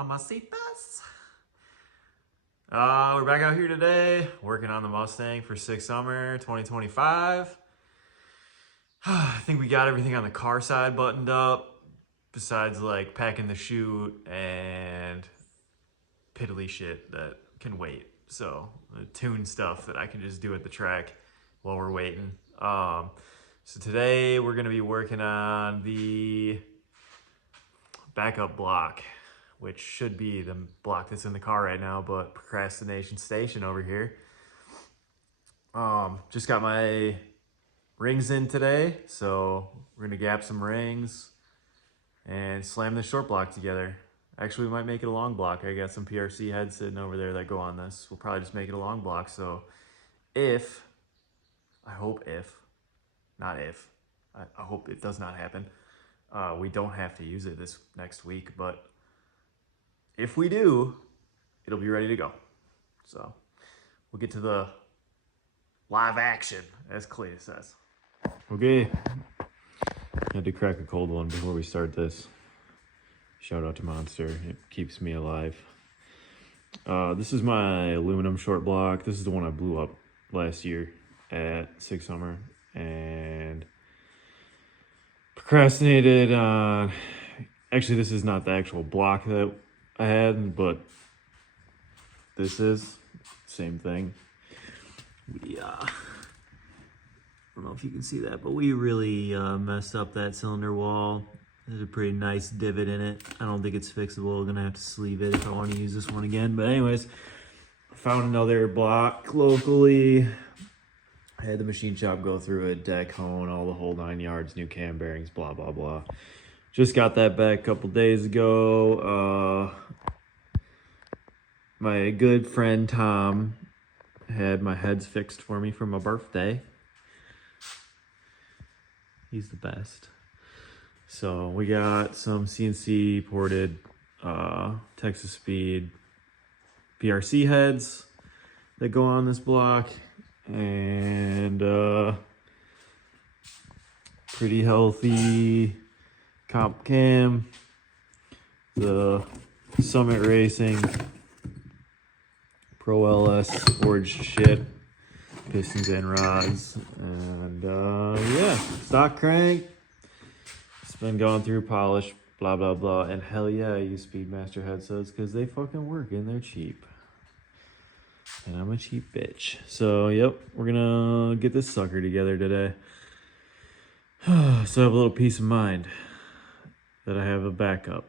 Mamacitas. We're back out here today, working on the Mustang for SICK Summer 2025. I think we got everything on the car side buttoned up, besides like packing the chute and piddly shit that can wait. So, tune stuff that I can just do at the track while we're waiting. So today we're gonna be working on the backup block, which should be the block that's in the car right now, but procrastination station over here. Just got my rings in today, so we're gonna gap some rings and slam the short block together. Actually, we might make it a long block. I got some PRC heads sitting over there that go on this. We'll probably just make it a long block. So I hope it does not happen. We don't have to use it this next week, but if we do, it'll be ready to go. So we'll get to the live action, as Clea says. Okay, had to crack a cold one before we start this. Shout out to Monster, it keeps me alive. This is my aluminum short block. This is the one I blew up last year at SICK Summer and procrastinated on. Actually, this is not the actual block that I had, but this is same thing. I don't know if you can see that, but we really messed up that cylinder wall. There's a pretty nice divot in it. I don't think it's fixable. I'm gonna have to sleeve it if I want to use this one again. But anyways, I found another block locally. I had the machine shop go through it, deck hone, all the whole 9 yards, new cam bearings, blah, blah, blah. Just got that back a couple days ago. My good friend Tom had my heads fixed for me for my birthday. He's the best. So we got some CNC ported Texas Speed PRC heads that go on this block, and pretty healthy comp cam, the Summit Racing Pro LS forged shit, pistons and rods, and yeah, stock crank. It's been going through polish, blah blah blah, and hell yeah, I use Speedmaster headsets because they fucking work and they're cheap. And I'm a cheap bitch. So yep, we're gonna get this sucker together today. So I have a little peace of mind that I have a backup.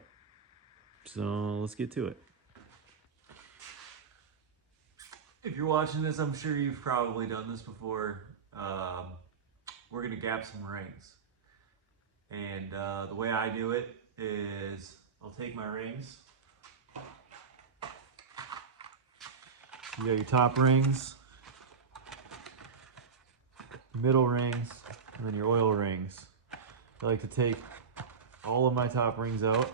So let's get to it. If you're watching this, I'm sure you've probably done this before. We're gonna gap some rings. And the way I do it is I'll take my rings. You got your top rings, middle rings, and then your oil rings. I like to take all of my top rings out.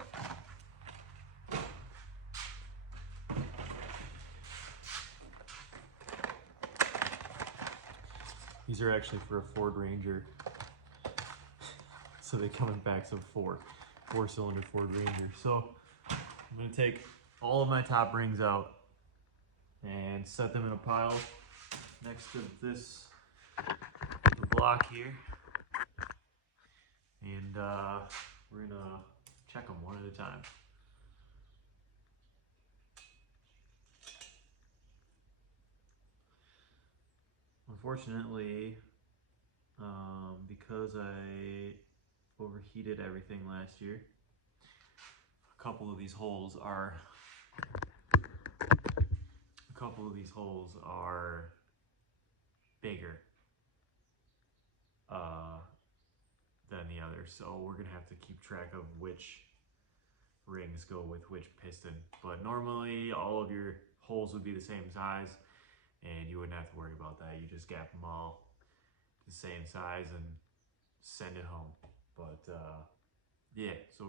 These are actually for a Ford Ranger. So they come in packs of four-cylinder Ford Ranger. So I'm gonna take all of my top rings out and set them in a pile next to the block here. And we're gonna check them one at a time. Unfortunately, because I overheated everything last year, a couple of these holes are bigger than the others, so we're gonna have to keep track of which rings go with which piston. But normally all of your holes would be the same size and you wouldn't have to worry about that. You just gap them all the same size and send it home. But yeah, so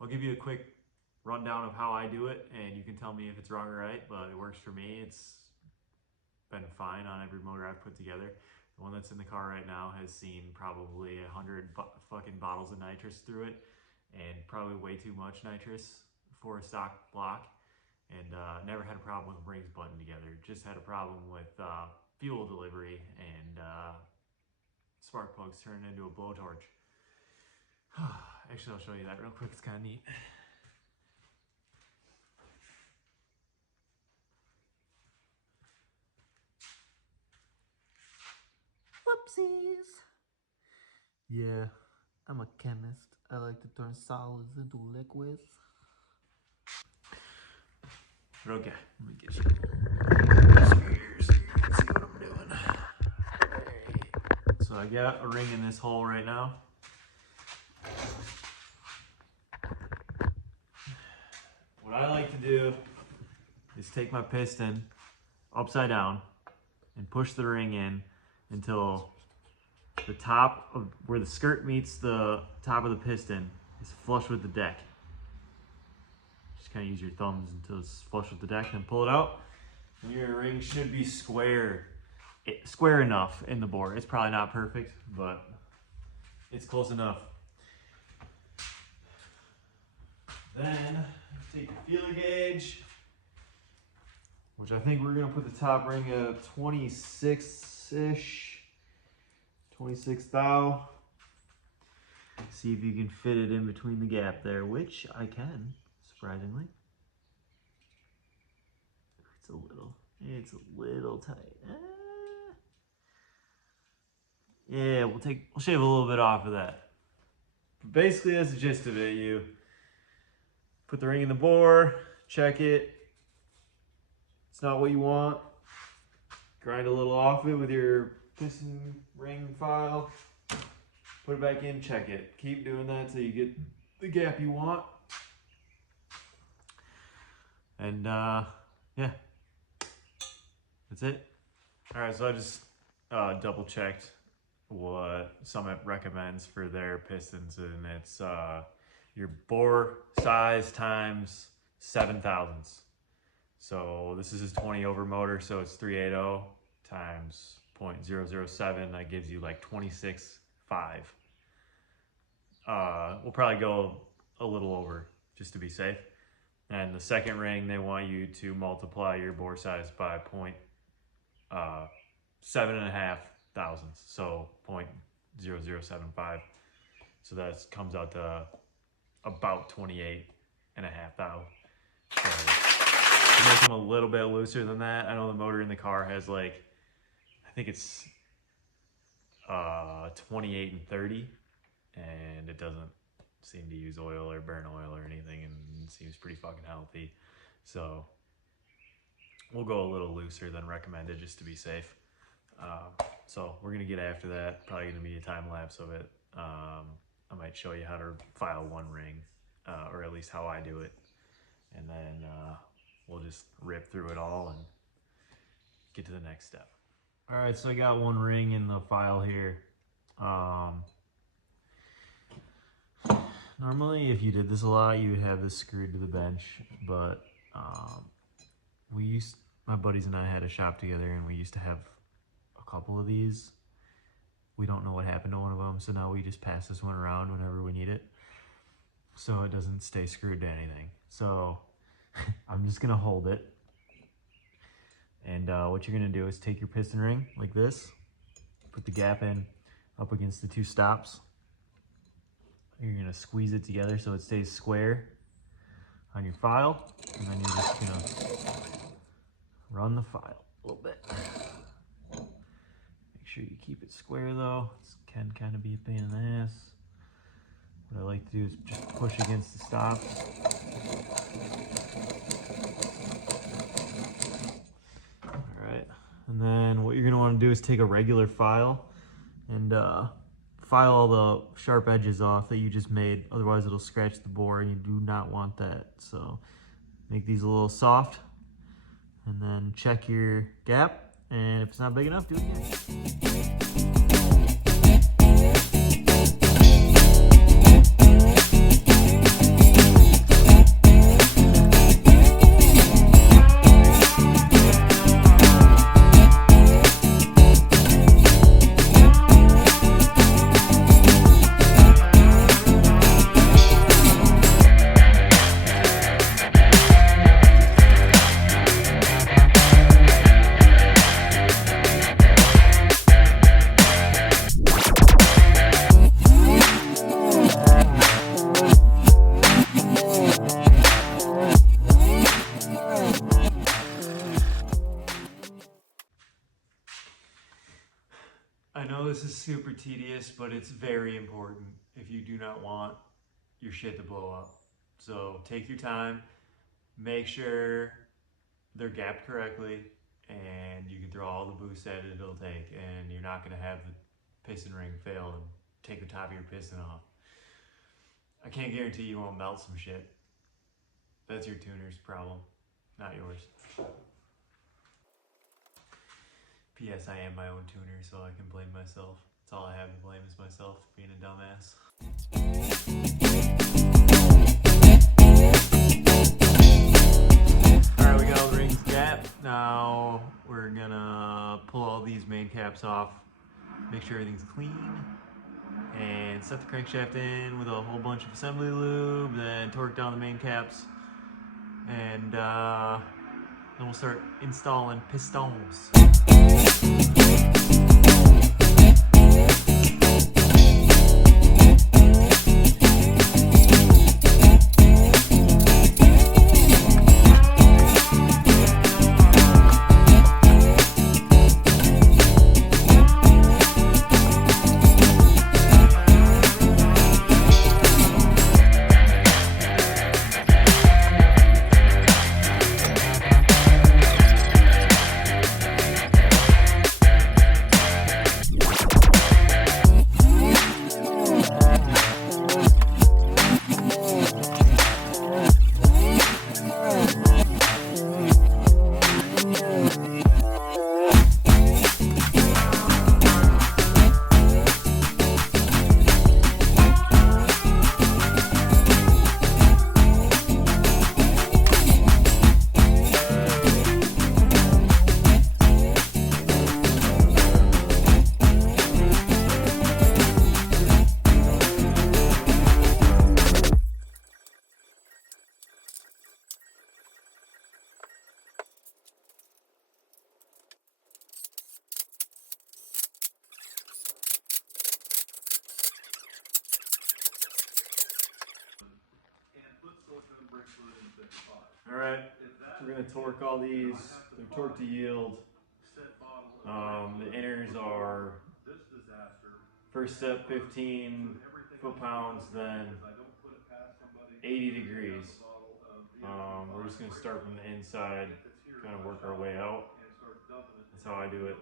I'll give you a quick rundown of how I do it, and you can tell me if it's wrong or right, but it works for me. It's been fine on every motor I've put together. The one that's in the car right now has seen probably 100 fucking bottles of nitrous through it, and probably way too much nitrous for a stock block, and never had a problem with rings butting together. Just had a problem with fuel delivery and spark plugs turning into a blowtorch. Actually, I'll show you that real quick. It's kind of neat. Whoopsies. Yeah, I'm a chemist. I like to turn solids into liquids. But okay, let me get you here so you can see what I'm doing. So I got a ring in this hole right now. What I like to do is take my piston upside down and push the ring in until the top of where the skirt meets the top of the piston is flush with the deck. Just kind of use your thumbs until it's flush with the deck, then pull it out, and your ring should be square enough in the bore. It's probably not perfect, but it's close enough. Then take your feeler gauge, which I think we're gonna put the top ring at 26-ish, 26 thou. See if you can fit it in between the gap there, which I can, surprisingly. It's a little tight. Yeah, we'll shave a little bit off of that. But basically, that's the gist of it. You put the ring in the bore, check it. It's not what you want. Grind a little off it with your piston ring file. Put it back in, check it. Keep doing that until you get the gap you want. And yeah, that's it. All right, so I just double checked what Summit recommends for their pistons, and it's your bore size times 7 thousandths. So this is a 20 over motor, so it's 380 times 0.007. That gives you like 26.5. We'll probably go a little over just to be safe. And the second ring, they want you to multiply your bore size by 7.5 thousandths, so 0.0075. So that comes out to about 28.5 thou. So to make them a little bit looser than that. I know the motor in the car has like, I think it's 28 and 30, and it doesn't seem to use oil or burn oil or anything, and it seems pretty fucking healthy. So we'll go a little looser than recommended just to be safe. So we're gonna get after that. Probably gonna be a time lapse of it. I might show you how to file one ring, or at least how I do it, and then we'll just rip through it all and get to the next step. All right, so I got one ring in the file here. Normally, if you did this a lot, you would have this screwed to the bench, but my buddies and I had a shop together, and we used to have a couple of these. We don't know what happened to one of them, so now we just pass this one around whenever we need it, so it doesn't stay screwed to anything. So I'm just gonna hold it, and what you're gonna do is take your piston ring like this, put the gap in up against the two stops. You're gonna squeeze it together so it stays square on your file, and then you're just gonna run the file a little bit. Make sure you keep it square though. It can kind of be a pain in the ass. What I like to do is just push against the stops. All right, and then what you're gonna wanna do is take a regular file and file all the sharp edges off that you just made, otherwise it'll scratch the bore, and you do not want that. So make these a little soft, and then check your gap, and if it's not big enough, do it again. super tedious, but it's very important if you do not want your shit to blow up. So take your time, make sure they're gapped correctly, and you can throw all the boost that it'll take, and you're not going to have the piston ring fail and take the top of your piston off. I can't guarantee you won't melt some shit. That's your tuner's problem, not yours. P.S. I am my own tuner, so I can blame myself. That's all I have to blame is myself for being a dumbass. Alright, we got all the rings gapped. Now we're gonna pull all these main caps off, make sure everything's clean, and set the crankshaft in with a whole bunch of assembly lube, then torque down the main caps, and then we'll start installing pistons. Alright, we're going to torque all these. They're torqued to yield. The inners are first step 15 foot-pounds, then 80 degrees. We're just going to start from the inside, kind of work our way out. That's how I do it.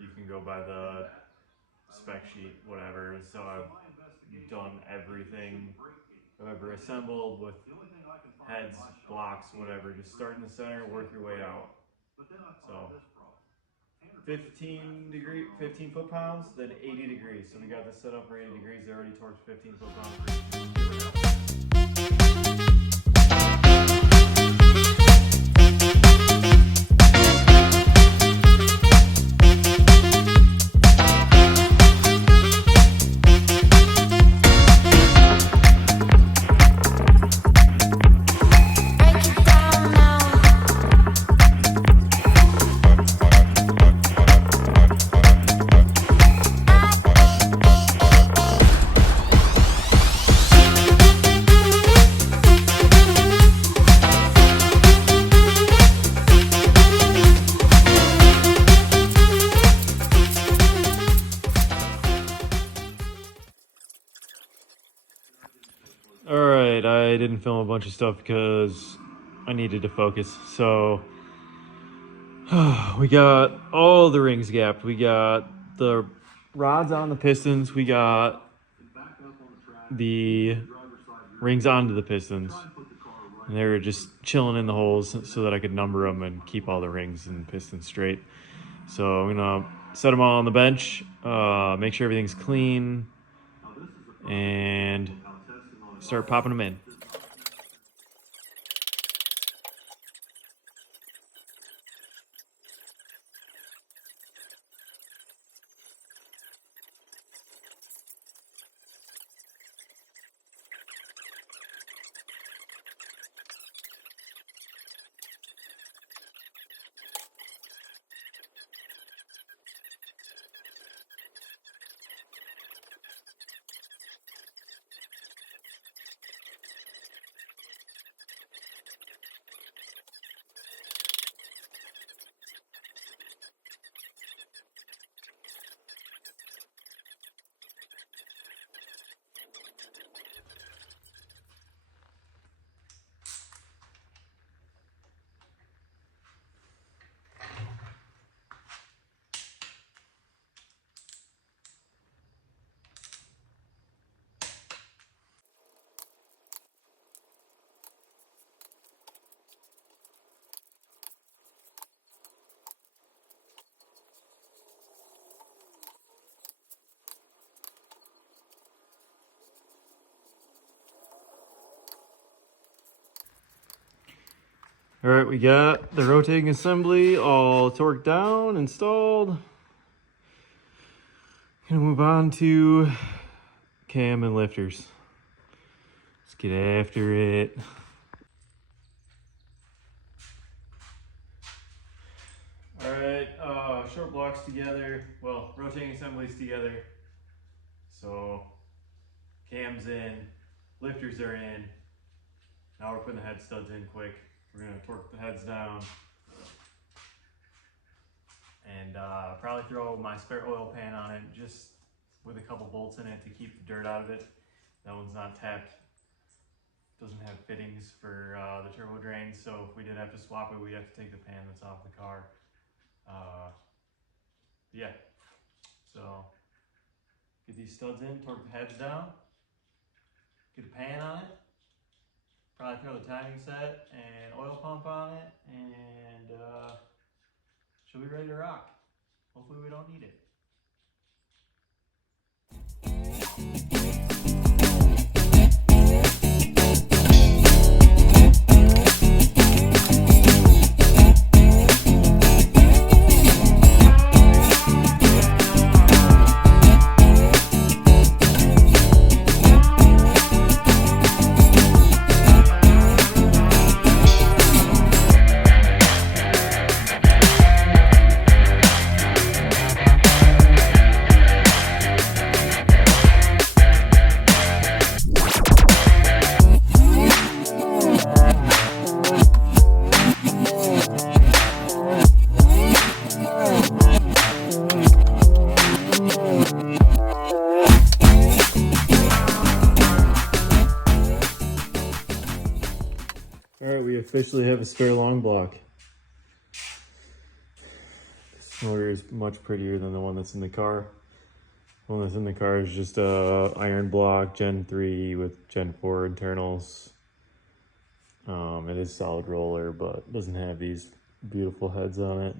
You can go by the spec sheet, whatever. So I've done everything I've ever assembled with heads, blocks, whatever. Just start in the center, work your way out. So 15 foot-pounds, then 80 degrees. So we got this set up for 80 degrees. They already torqued 15 foot-pounds. Alright, I didn't film a bunch of stuff because I needed to focus. So, we got all the rings gapped. We got the rods on the pistons. We got the rings onto the pistons. And they were just chilling in the holes so that I could number them and keep all the rings and pistons straight. So I'm going to set them all on the bench, make sure everything's clean, and start popping them in. All right, we got the rotating assembly all torqued down, installed. Gonna move on to cam and lifters. Let's get after it. All right, short blocks together. Well, rotating assemblies together. So cams in, lifters are in. Now we're putting the head studs in quick. We're gonna torque the heads down. And probably throw my spare oil pan on it, just with a couple bolts in it to keep the dirt out of it. That one's not tapped. Doesn't have fittings for the turbo drain, so if we did have to swap it, we'd have to take the pan that's off the car. Yeah, so get these studs in, torque the heads down, get a pan on it, probably throw the timing set and oil pump on it, and she'll be ready to rock. Hopefully we don't need it. Alright, we officially have a spare long block. This motor is much prettier than the one that's in the car. The one that's in the car is just a iron block Gen 3 with Gen 4 internals. It is solid roller, but doesn't have these beautiful heads on it.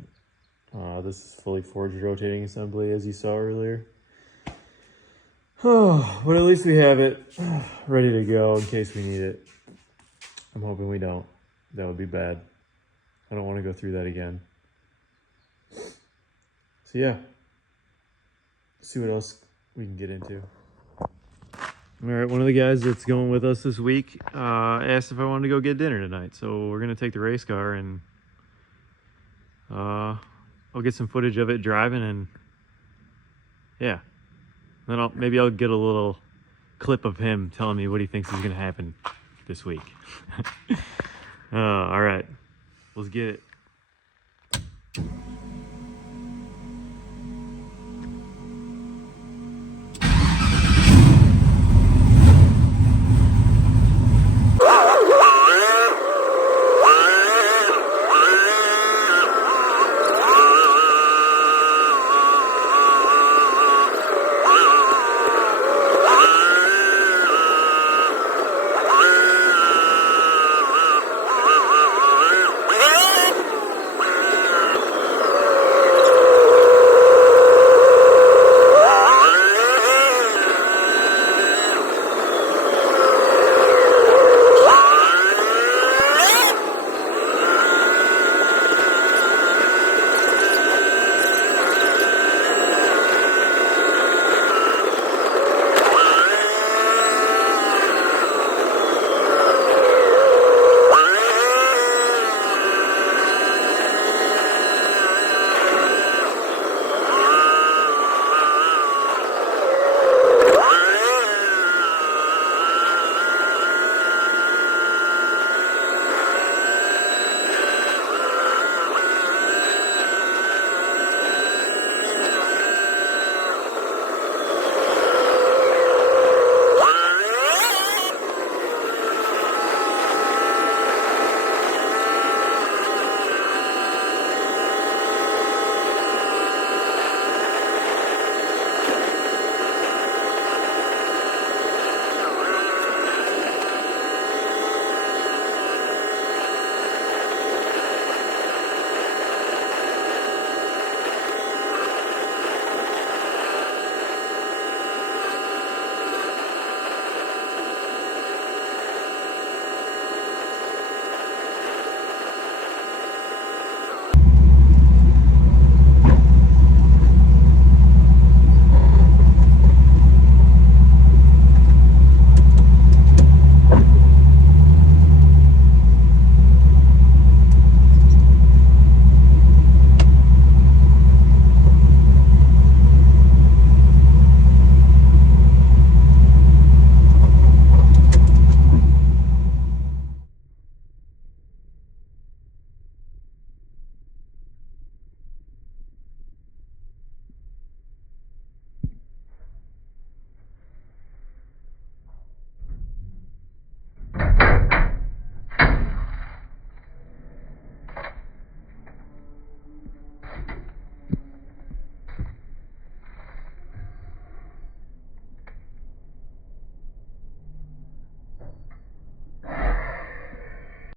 This is fully forged rotating assembly, as you saw earlier. But at least we have it ready to go in case we need it. I'm hoping we don't. That would be bad. I don't want to go through that again. So yeah, see what else we can get into. All right, one of the guys that's going with us this week asked if I wanted to go get dinner tonight. So we're gonna take the race car and I'll get some footage of it driving, and yeah, then maybe I'll get a little clip of him telling me what he thinks is gonna happen this week. All right, let's get it.